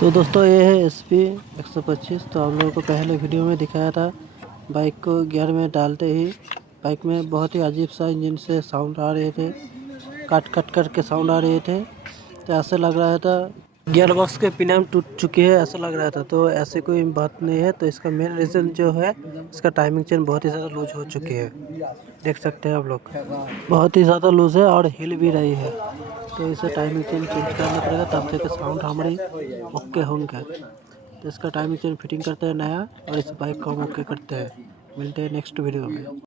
तो दोस्तों ये है SP 125। तो हम लोगों को पहले वीडियो में दिखाया था, बाइक को गियर में डालते ही बाइक में बहुत ही अजीब सा इंजन से साउंड आ रहे थे, कट कट करके साउंड आ रहे थे। तो ऐसा लग रहा था गियर बॉक्स के पिनियन टूट चुकी है, ऐसा लग रहा था। तो ऐसे कोई बात नहीं है। तो इसका मेन रीज़न जो है, इसका टाइमिंग चेन बहुत ही ज़्यादा लूज हो चुकी है। देख सकते हैं आप लोग, बहुत ही ज़्यादा लूज है और हिल भी रही है। तो इसे टाइमिंग चेन चेंज करना पड़ेगा, तब जाके साउंड हमारी ओके होंगे। तो इसका टाइमिंग चेन फिटिंग करते हैं नया, और इस बाइक को हम ओके करते हैं। मिलते हैं नेक्स्ट वीडियो में।